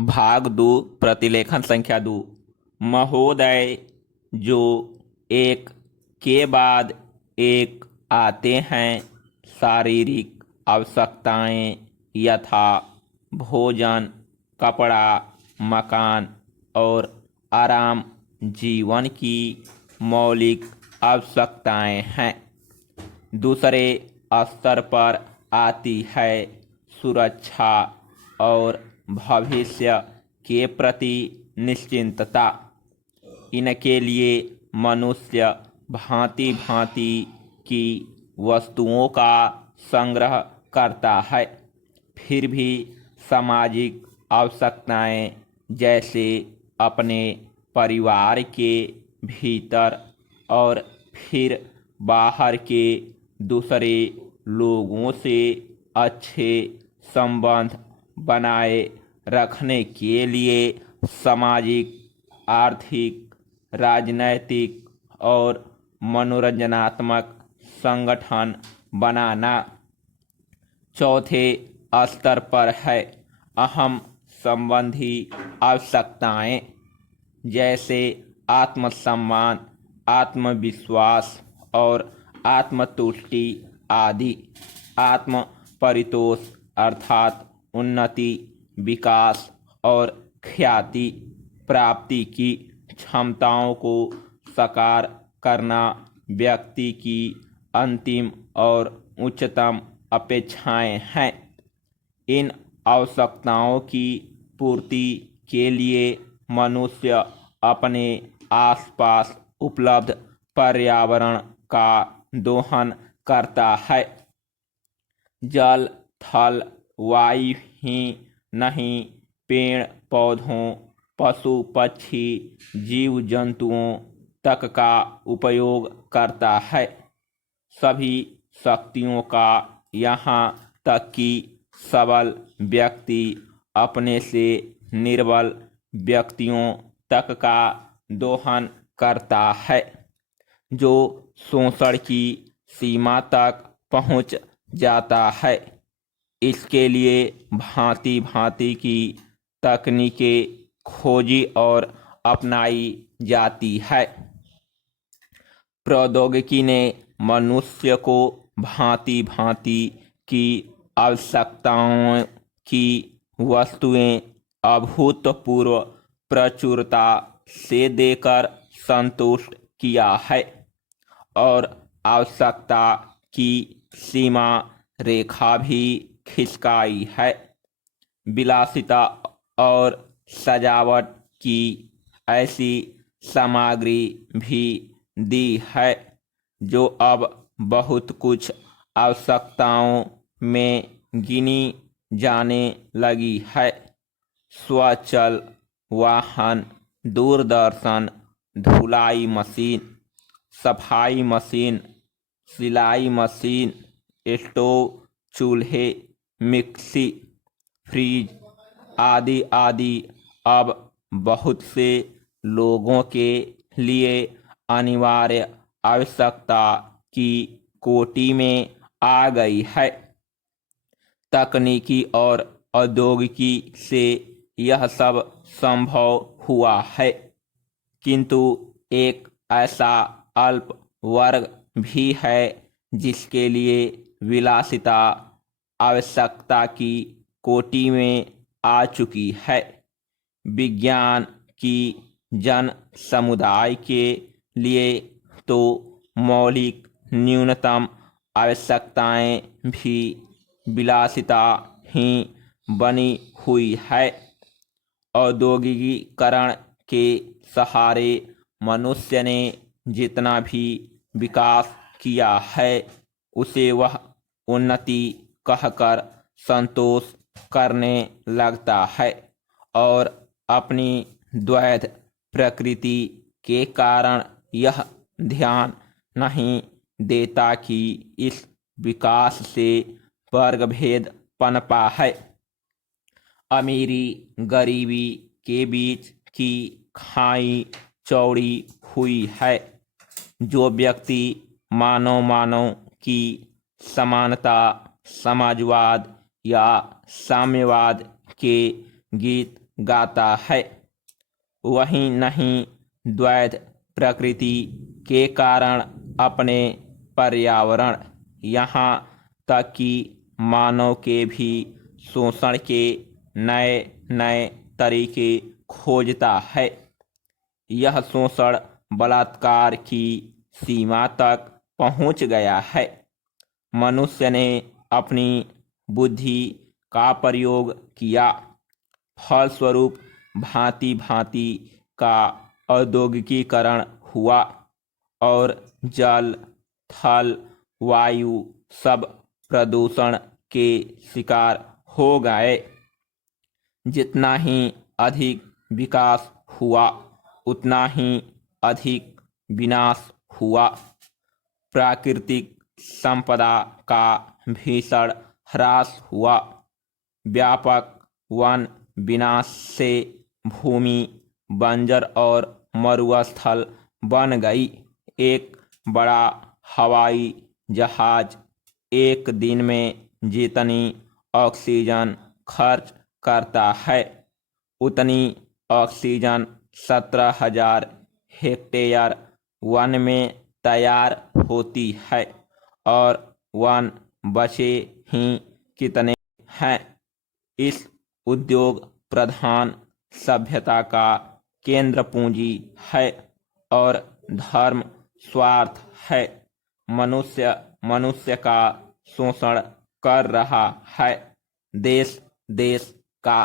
भाग दो। प्रतिलेखन संख्या 2। महोदय, जो एक के बाद एक आते हैं। शारीरिक आवश्यकताएं यथा भोजन, कपड़ा, मकान और आराम जीवन की मौलिक आवश्यकताएं हैं। दूसरे स्तर पर आती है सुरक्षा और भविष्य के प्रति निश्चिंतता। इनके लिए मनुष्य भांति भांति की वस्तुओं का संग्रह करता है। फिर भी सामाजिक आवश्यकताएं जैसे अपने परिवार के भीतर और फिर बाहर के दूसरे लोगों से अच्छे संबंध बनाए रखने के लिए सामाजिक, आर्थिक, राजनैतिक और मनोरंजनात्मक संगठन बनाना। चौथे स्तर पर है अहम संबंधी आवश्यकताएं जैसे आत्मसम्मान, आत्मविश्वास और आत्मतुष्टि आदि। आत्म परितोष अर्थात उन्नति, विकास और ख्याति प्राप्ति की क्षमताओं को साकार करना व्यक्ति की अंतिम और उच्चतम अपेक्षाएं हैं। इन आवश्यकताओं की पूर्ति के लिए मनुष्य अपने आसपास उपलब्ध पर्यावरण का दोहन करता है। जल, थल, वायु ही नहीं, पेड़ पौधों, पशु पक्षी, जीव जंतुओं तक का उपयोग करता है। सभी शक्तियों का, यहाँ तक कि सबल व्यक्ति अपने से निर्बल व्यक्तियों तक का दोहन करता है, जो शोषण की सीमा तक पहुंच जाता है। इसके लिए भांति भांति की तकनीकें खोजी और अपनाई जाती है। प्रौद्योगिकी ने मनुष्य को भांति भांति की आवश्यकताओं की वस्तुएं अभूतपूर्व प्रचुरता से देकर संतुष्ट किया है और आवश्यकता की सीमा रेखा भी खिसकाई है। विलासिता और सजावट की ऐसी सामग्री भी दी है जो अब बहुत कुछ आवश्यकताओं में गिनी जाने लगी है। स्वचल वाहन, दूरदर्शन, धुलाई मशीन, सफाई मशीन, सिलाई मशीन, स्टोव, चूल्हे, मिक्सी, फ्रिज आदि आदि अब बहुत से लोगों के लिए अनिवार्य आवश्यकता की कोटि में आ गई है। तकनीकी और औद्योगिकी से यह सब संभव हुआ है, किंतु एक ऐसा अल्प वर्ग भी है जिसके लिए विलासिता आवश्यकता की कोटि में आ चुकी है। विज्ञान की जन समुदाय के लिए तो मौलिक न्यूनतम आवश्यकताएं भी विलासिता ही बनी हुई है। औद्योगिकीकरण के सहारे मनुष्य ने जितना भी विकास किया है उसे वह उन्नति कहकर संतोष करने लगता है और अपनी द्वैध प्रकृति के कारण यह ध्यान नहीं देता कि इस विकास से वर्गभेद पनपा है। अमीरी गरीबी के बीच की खाई चौड़ी हुई है। जो व्यक्ति मानव मानव की समानता, समाजवाद या साम्यवाद के गीत गाता है। वहीं नहीं द्वैध प्रकृति के कारण अपने पर्यावरण, यहाँ तक कि मानव के भी शोषण के नए नए तरीके खोजता है। यह शोषण बलात्कार की सीमा तक पहुंच गया है। मनुष्य ने अपनी बुद्धि का प्रयोग किया, फलस्वरूप भांति भांति का औद्योगिकीकरण हुआ और जल, थल, वायु सब प्रदूषण के शिकार हो गए। जितना ही अधिक विकास हुआ उतना ही अधिक विनाश हुआ। प्राकृतिक संपदा का भीषण ह्रास हुआ। व्यापक वन विनाश से भूमि बंजर और मरुस्थल बन गई। एक बड़ा हवाई जहाज एक दिन में जितनी ऑक्सीजन खर्च करता है उतनी ऑक्सीजन 17,000 हेक्टेयर वन में तैयार होती है, और वन बचे ही कितने हैं। इस उद्योग प्रधान सभ्यता का केंद्र पूंजी है और धर्म स्वार्थ है। मनुष्य मनुष्य का शोषण कर रहा है। देश देश का